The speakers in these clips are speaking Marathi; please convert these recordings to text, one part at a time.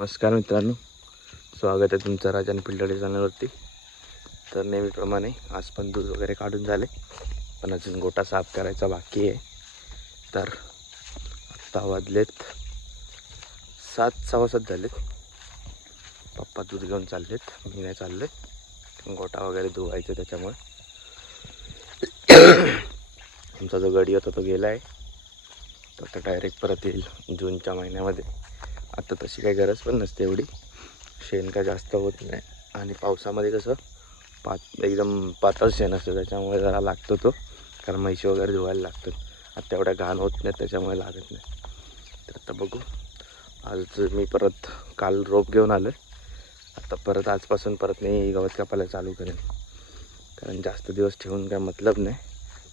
नमस्कार मित्रांनो, स्वागत आहे तुमचं राजन पिल्लाडे चॅनलवरती. तर नेहमीप्रमाणे आज पण दूध वगैरे काढून झाले, पण अजून गोटा साफ करायचा बाकी आहे. तर आत्ता वाजलेत 7:15 झालेत. पप्पा दूध घेऊन चाललेत, मी नाही चालले. गोटा वगैरे धुवायचं त्याच्यामुळे. आमचा जो गडी होता तो गेला आहे, तो आता डायरेक्ट परत येईल जूनच्या महिन्यामध्ये. आता तशी काही गरज पण नसते एवढी, शेण काय जास्त होत नाही. आणि पावसामध्ये कसं एकदम पातळ शेण असतं, त्याच्यामुळे जरा लागतो तो, कारण म्हैशी वगैरे धुवायला लागतात. आता एवढ्या घाण होत नाही त्याच्यामुळे लागत नाही. तर आता बघू. आज मी परत काल रोप घेऊन आलो. आता परत आजपासून परत मी गवत कापायला चालू करेन, कारण जास्त दिवस ठेवून काय मतलब नाही.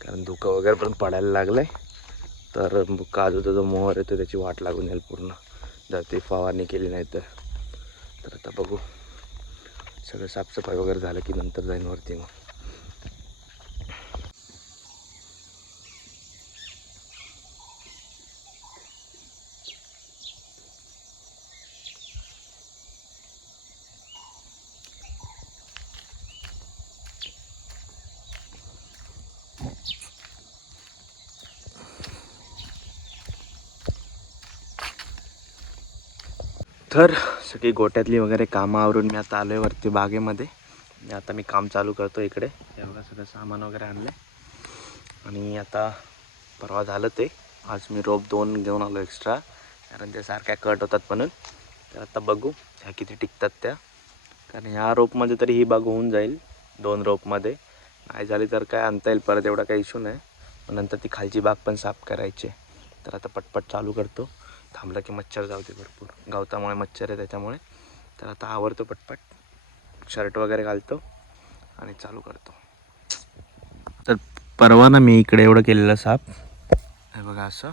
कारण धुकं वगैरे पण पडायला लागलं आहे. तर काजूचा जो मोहर येतो त्याची वाट लागून येईल पूर्ण, जर ती फवारणी केली नाही तर. आता बघू, सगळं साफसफाई वगैरे झालं की नंतर जाईन वरती. मग तर सगळी गोट्यातली वगैरे कामं आवरून मी आता आलो आहे वरती बागेमध्ये. आता मी काम चालू करतो इकडे. हे बघा, सगळं सामान वगैरे आणलं आणि आता परवा झालं ते. आज मी रोप 2 घेऊन आलो एक्स्ट्रा, कारण त्या सारख्या कट होतात म्हणून. तर आता बघू ह्या किती टिकतात त्या, कारण ह्या रोपमध्ये तरी ही बाग होऊन जाईल 2 रोपमध्ये. नाही झाली तर काय आणता येईल परत, एवढा काही इश्यू नाही. नंतर ती खालची बाग पण साफ करायची. तर आता पटपट चालू करतो. थांबला की मच्छर जावते भरपूर, गवतामुळे मच्छर आहे त्याच्यामुळे. तर आता आवरतो पटपट, शर्ट वगैरे घालतो आणि चालू करतो. तर परवा ना मी इकडे एवढं केलेलं साफ, हे बघा असं.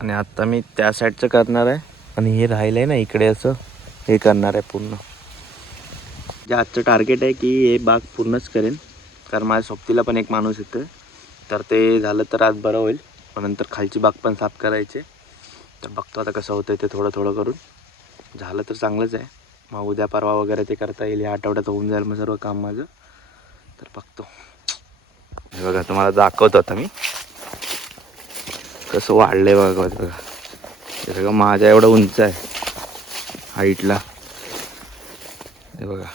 आणि आता मी त्या साईडचं करणार आहे, आणि हे राहिलं आहे ना इकडे असं, हे करणार आहे पूर्ण. जे आजचं टार्गेट आहे की हे बाग पूर्णच करेन, कारण माझ्या सोबतीला पण एक माणूस येतं. तर ते झालं तर आज बरं होईल. पण नंतर खालची बाग पण साफ करायचे. तर बघतो आता कसं होतं ते, थोडं थोडं करून. झालं तर चांगलंच आहे, मग उद्या परवा वगैरे ते करता येईल. या आठवड्यात होऊन जाईल मग सर्व काम माझं. तर बघतो. हे बघा, तुम्हाला दाखवतो आता मी कसं वाढलं आहे. बघा हे सगळं माझ्या एवढं उंच आहे हाईटला. हे बघा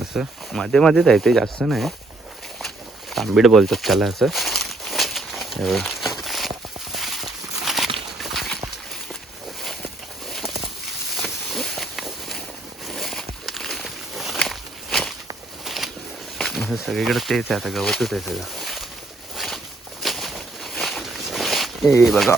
असं मध्ये मध्येच आहे ते, जास्त नाही. तांबीड बोलतात त्याला असं. हे बघा, असं सगळीकडे तेच आहे. आता गवतच आहे सगळं. हे बघा,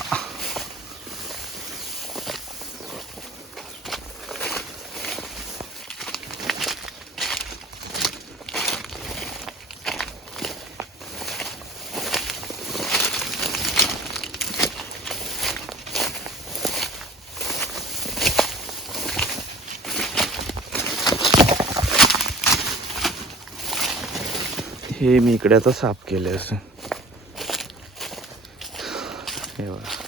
हे मी इकडे आता साफ केलं असं. हे बघा.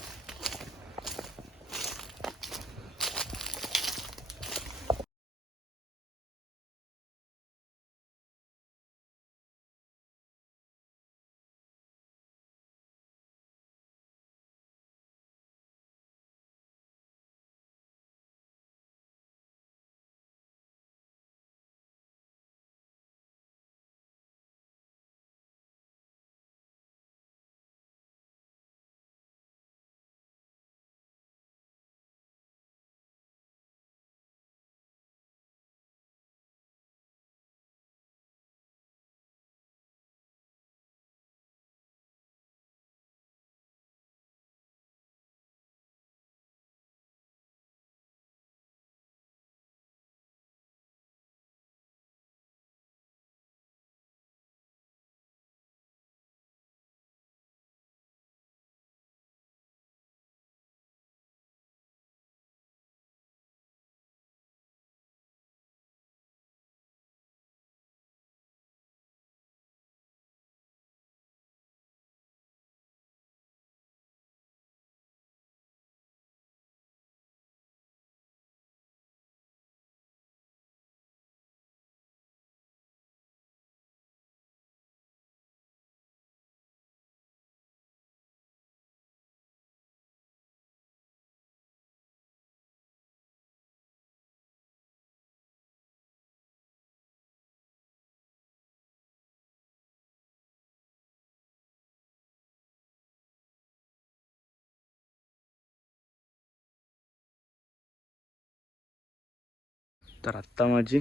तर आत्ता माझी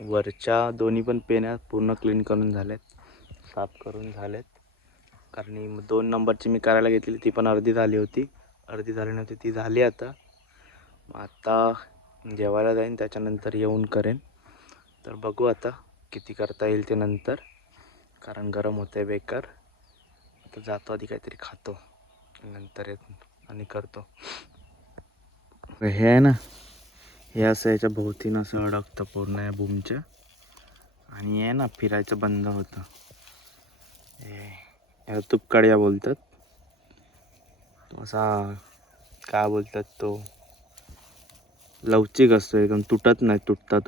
वरच्या दोन्ही पण पेन्या पूर्ण क्लीन करून झाल्यात, साफ करून झाल्यात. कारण 2 नंबरची मी करायला घेतली ती पण अर्धी झाली होती, अर्धी झाली नव्हती ती झाली. आता जेवायला जाईन, त्याच्यानंतर येऊन करेन. तर बघू आता किती करता येईल ते नंतर, कारण गरम होते बेकार. आता जातो, आधी काहीतरी खातो, नंतर येत आणि करतो. हे आहे ना, हे असं याच्या भोवतीनं असं अडकतं पूर्ण या बूमच्या, आणि हे ना फिरायचं बंद होतं. हे तुपकाडिया बोलतात. तो असा काय बोलतात, तो लवचिक असतो एकदम, तुटत नाही, तुटता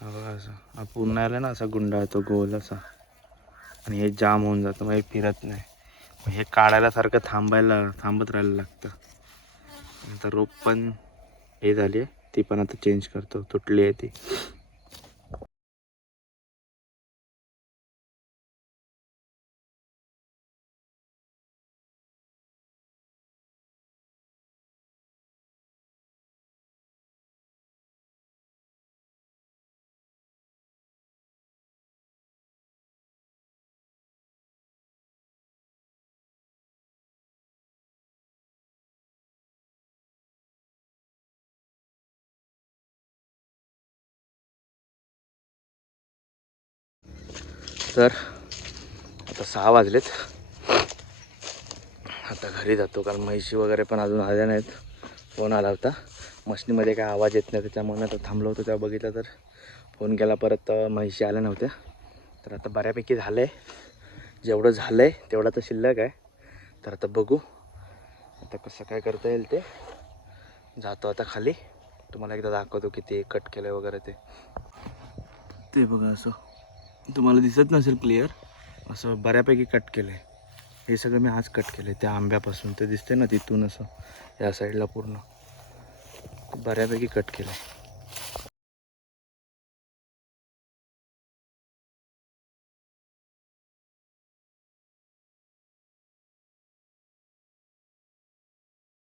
बघा असं. हा पूर्ण आला ना असा गुंडाळतो गोल असा, आणि हे जाम होऊन जातं, मग हे फिरत नाही. हे काढायला सारखं थांबत राहायला लागतं. नंतर रोप पण हे झाली आहे, ती पण आता चेंज करतो, तुटली आहे ती. तर आता 6 वाजलेत, आता घरी जातो, कारण म्हैशी वगैरे पण अजून आल्या नाहीत. फोन आला होता, मशीनीमध्ये काय आवाज येत नाही त्याच्यामुळे आता थांबलो होतो. तेव्हा बघितलं तर फोन केला परत, म्हैशी आल्या नव्हत्या. तर आता बऱ्यापैकी झालं आहे, जेवढं झालं आहे तेवढं तर शिल्लक आहे. तर आता बघू आता कसं काय करता येईल ते. जातो आता खाली, तुम्हाला एकदा दाखवतो किती कट केलं वगैरे ते बघा. असं तुम्हाला दिसत नसेल क्लिअर, असं बऱ्यापैकी कट केलं आहे. हे सगळं मी आज कट केलं आहे, त्या आंब्यापासून ते दिसते ना तिथून, असं या साईडला पूर्ण बऱ्यापैकी कट केलं आहे.